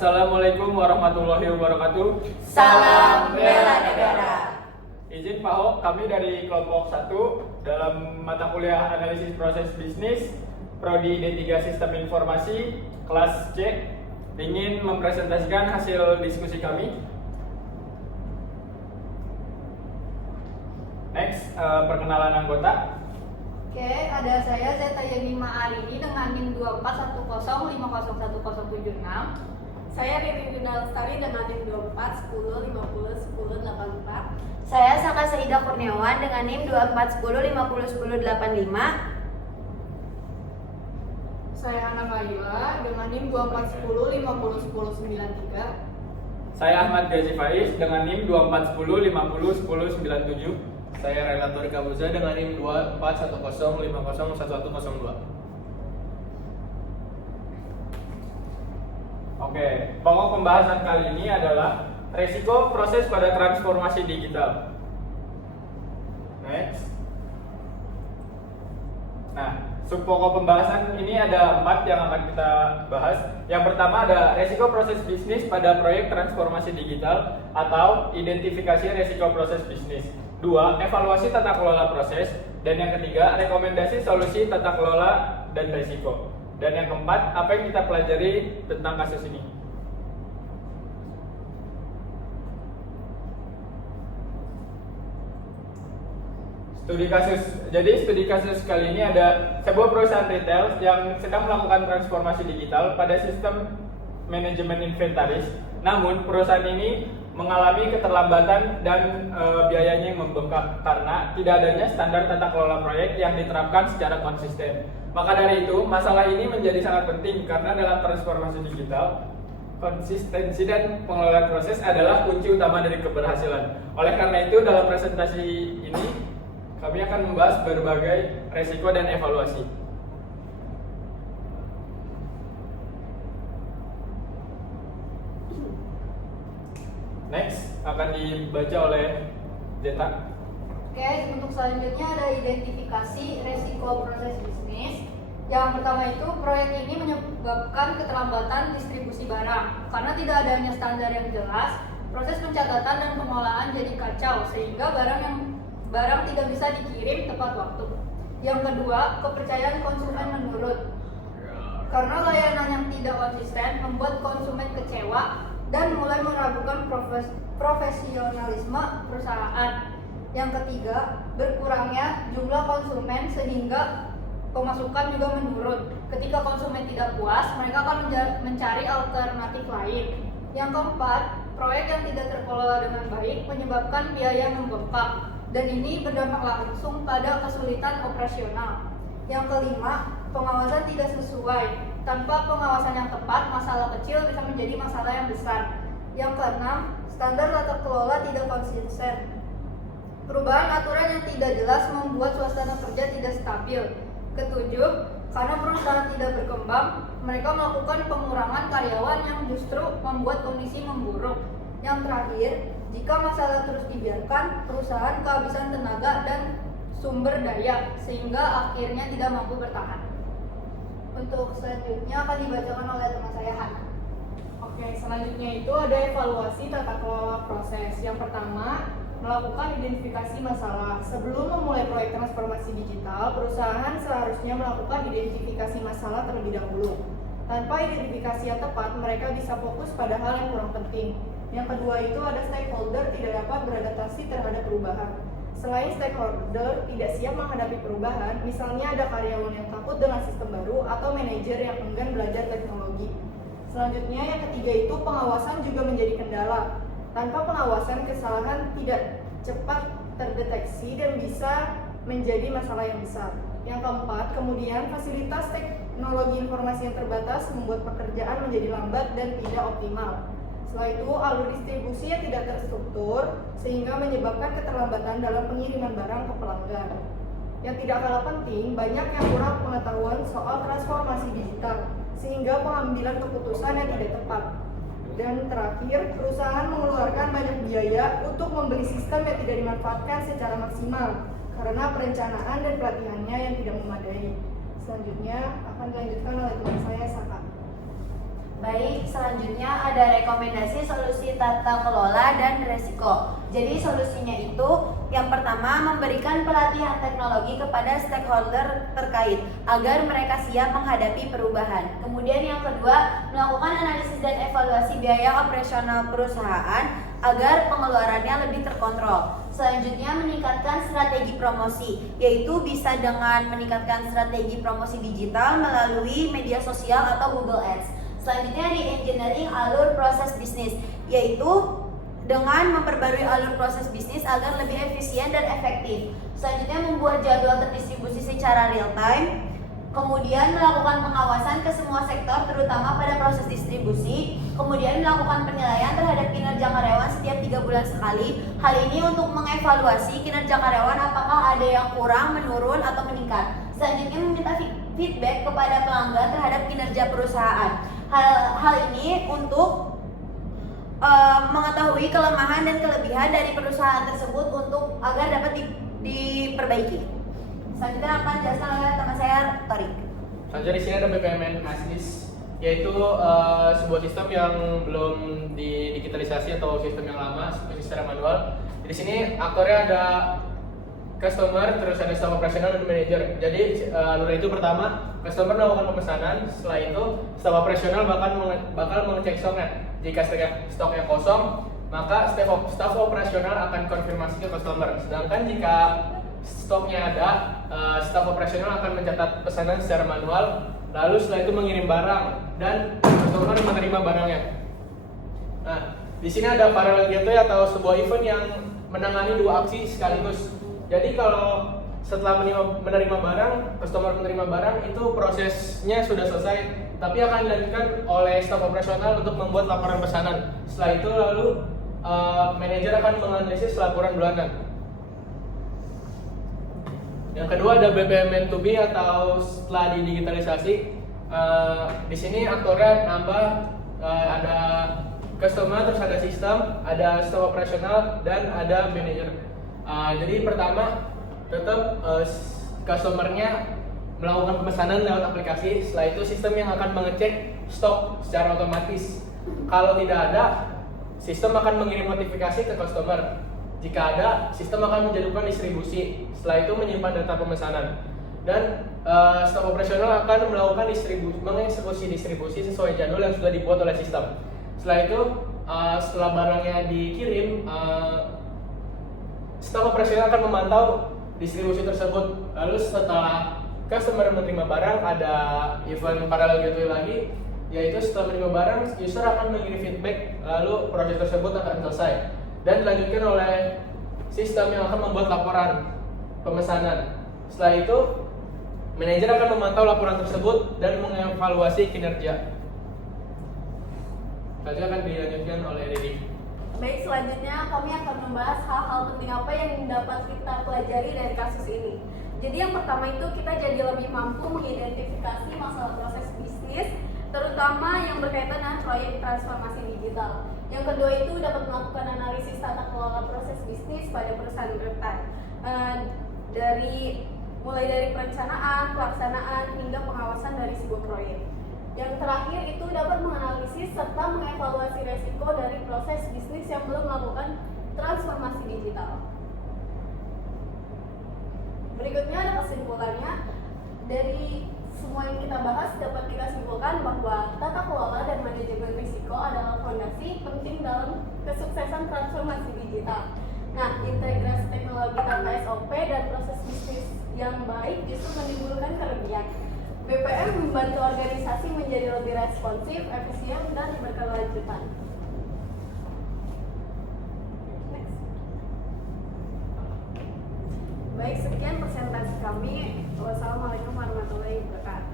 Assalamualaikum warahmatullahi wabarakatuh. Salam bela negara. Izin Pak Ho, kami dari kelompok 1 dalam mata kuliah analisis proses bisnis Prodi D3 Sistem Informasi kelas C ingin mempresentasikan hasil diskusi kami. Next, perkenalan anggota. Oke, ada saya Zeta Yeni Ma'arini dengan NIM 24105011076. Saya Riri Rina Lestari dengan NIM 2410501084. Saya Saka Saida Kurniawan dengan NIM 2410501085. Saya Hana Kaila dengan NIM 2410501093. Saya Ahmad Gazi Faiz dengan NIM 2410501097. Saya Relator Kabuza dengan NIM 2410501102. Oke, pokok pembahasan kali ini adalah resiko proses pada transformasi digital. Next. Nah, subpokok pembahasan ini ada 4 yang akan kita bahas. Yang pertama ada resiko proses bisnis pada proyek transformasi digital atau identifikasi resiko proses bisnis. 2. Evaluasi tata kelola proses. Dan yang ketiga, rekomendasi solusi tata kelola dan resiko. Dan yang keempat, apa yang kita pelajari tentang kasus ini. Studi kasus. Jadi studi kasus kali ini ada sebuah perusahaan retail yang sedang melakukan transformasi digital pada sistem manajemen inventaris. Namun perusahaan ini mengalami keterlambatan dan biayanya yang membengkak karena tidak adanya standar tata kelola proyek yang diterapkan secara konsisten. Maka dari itu, masalah ini menjadi sangat penting karena dalam transformasi digital, konsistensi dan pengelolaan proses adalah kunci utama dari keberhasilan. Oleh karena itu, dalam presentasi ini kami akan membahas berbagai resiko dan evaluasi. Next, akan dibaca oleh Zeta. Oke, untuk selanjutnya ada identifikasi resiko proses bisnis. Yang pertama itu, proyek ini menyebabkan keterlambatan distribusi barang. Karena tidak adanya standar yang jelas, proses pencatatan dan pengolahan jadi kacau sehingga barang tidak bisa dikirim tepat waktu. Yang kedua, kepercayaan konsumen menurun. Karena layanan yang tidak konsisten membuat konsumen kecewa dan mulai meragukan profesionalisme perusahaan. Yang ketiga, berkurangnya jumlah konsumen sehingga pemasukan juga menurun. Ketika konsumen tidak puas, mereka akan mencari alternatif lain. Yang keempat, proyek yang tidak terkelola dengan baik menyebabkan biaya membengkak, dan ini berdampak langsung pada kesulitan operasional. Yang kelima, pengawasan tidak sesuai. Tanpa pengawasan yang tepat, masalah kecil bisa menjadi masalah yang besar. Yang keenam, standar tata kelola tidak konsisten. Perubahan aturan yang tidak jelas membuat suasana kerja tidak stabil. Ketujuh, karena perusahaan tidak berkembang, mereka melakukan pengurangan karyawan yang justru membuat kondisi memburuk. Yang terakhir, jika masalah terus dibiarkan, perusahaan kehabisan tenaga dan sumber daya sehingga akhirnya tidak mampu bertahan. Untuk selanjutnya akan dibacakan oleh teman saya, Hana. Oke, selanjutnya itu ada evaluasi tata kelola proses. Yang pertama, melakukan identifikasi masalah. Sebelum memulai proyek transformasi digital, perusahaan seharusnya melakukan identifikasi masalah terlebih dahulu. Tanpa identifikasi yang tepat, mereka bisa fokus pada hal yang kurang penting. Yang kedua itu ada stakeholder tidak dapat beradaptasi terhadap perubahan. Selain stakeholder tidak siap menghadapi perubahan, misalnya ada karyawan yang takut dengan sistem baru atau manajer yang enggan belajar teknologi. Selanjutnya yang ketiga itu pengawasan juga menjadi kendala. Tanpa pengawasan, kesalahan tidak cepat terdeteksi dan bisa menjadi masalah yang besar. Yang keempat, kemudian fasilitas teknologi informasi yang terbatas membuat pekerjaan menjadi lambat dan tidak optimal. Setelah itu, alur distribusi yang tidak terstruktur sehingga menyebabkan keterlambatan dalam pengiriman barang ke pelanggan. Yang tidak kalah penting, banyak yang kurang pengetahuan soal transformasi digital sehingga pengambilan keputusan yang tidak tepat. Dan terakhir, perusahaan mengeluarkan banyak biaya untuk membeli sistem yang tidak dimanfaatkan secara maksimal karena perencanaan dan pelatihannya yang tidak memadai. Selanjutnya akan dilanjutkan oleh teman saya, Saka. Baik, selanjutnya ada rekomendasi solusi tata kelola dan resiko. Jadi solusinya itu yang pertama memberikan pelatihan teknologi kepada stakeholder terkait agar mereka siap menghadapi perubahan. Kemudian yang kedua, melakukan analisis dan evaluasi biaya operasional perusahaan agar pengeluarannya lebih terkontrol. Selanjutnya meningkatkan strategi promosi, yaitu bisa dengan meningkatkan strategi promosi digital melalui media sosial atau Google Ads. Selanjutnya di engineering alur proses bisnis, yaitu dengan memperbarui alur proses bisnis agar lebih efisien dan efektif. Selanjutnya membuat jadwal terdistribusi secara real time. Kemudian melakukan pengawasan ke semua sektor terutama pada proses distribusi. Kemudian melakukan penilaian terhadap kinerja karyawan setiap 3 bulan sekali. Hal ini untuk mengevaluasi kinerja karyawan apakah ada yang kurang, menurun, atau meningkat. Selanjutnya meminta feedback kepada pelanggan terhadap kinerja perusahaan. Hal ini untuk mengetahui kelemahan dan kelebihan dari perusahaan tersebut untuk agar dapat diperbaiki. Selanjutnya akan dijelaskan oleh teman saya, Torik. Selanjutnya di sini ada BPMN Masdis, yaitu sebuah sistem yang belum didigitalisasi atau sistem yang lama secara manual. Di sini aktornya ada customer, terus ada staff operasional dan manager. Jadi alur itu pertama, customer melakukan pemesanan. Setelah itu staff operasional bakal mengecek stoknya. Jika stoknya kosong, maka staff operasional akan konfirmasi ke customer. Sedangkan jika stoknya ada, staff operasional akan mencatat pesanan secara manual, lalu setelah itu mengirim barang dan customer menerima barangnya. Nah, di sini ada parallel gateway atau sebuah event yang menangani dua aksi sekaligus. Jadi kalau setelah menerima barang, customer menerima barang, itu prosesnya sudah selesai, tapi akan dilanjutkan oleh staf operasional untuk membuat laporan pesanan. Setelah itu lalu manajer akan menganalisis laporan bulanan. Yang kedua ada BPMN to be atau setelah didigitalisasi. Di sini aktornya nambah, ada customer, terus ada sistem, ada staf operasional, dan ada manajer. Jadi pertama tetap customernya melakukan pemesanan lewat aplikasi. Setelah itu sistem yang akan mengecek stok secara otomatis. Kalau tidak ada, sistem akan mengirim notifikasi ke customer. Jika ada, sistem akan menjadwalkan distribusi. Setelah itu menyimpan data pemesanan. Dan staf operasional akan melakukan mengeksekusi distribusi sesuai jadwal yang sudah dibuat oleh sistem. Setelah itu, setelah barangnya dikirim, staf operasional akan memantau distribusi tersebut. Lalu setelah customer menerima barang, ada event parallel gateway lagi, yaitu setelah menerima barang, user akan mengirim feedback, lalu proses tersebut akan selesai dan dilanjutkan oleh sistem yang akan membuat laporan pemesanan. Setelah itu, manajer akan memantau laporan tersebut dan mengevaluasi kinerja. Selanjutnya akan dilanjutkan oleh Dedi. Baik, selanjutnya kami akan membahas hal-hal penting apa yang dapat kita pelajari dari kasus ini. Jadi yang pertama itu kita jadi lebih mampu mengidentifikasi masalah proses bisnis, terutama yang berkaitan dengan proyek transformasi digital. Yang kedua itu dapat melakukan analisis tata kelola proses bisnis pada perusahaan rentan, mulai dari perencanaan, pelaksanaan, hingga pengawasan dari sebuah proyek. Yang terakhir itu dapat menganalisis serta mengevaluasi resiko dari proses bisnis yang belum melakukan transformasi digital. Berikutnya ada kesimpulannya. Dari semua yang kita bahas dapat kita simpulkan bahwa tata kelola dan manajemen risiko adalah fondasi penting dalam kesuksesan transformasi digital. Nah, integrasi teknologi tanpa SOP dan proses bisnis yang baik justru menimbulkan kerugian. BPM membantu organisasi menjadi lebih responsif, efisien, dan berkelanjutan. Next. Baik, sekian presentasi kami. Wassalamualaikum warahmatullahi wabarakatuh.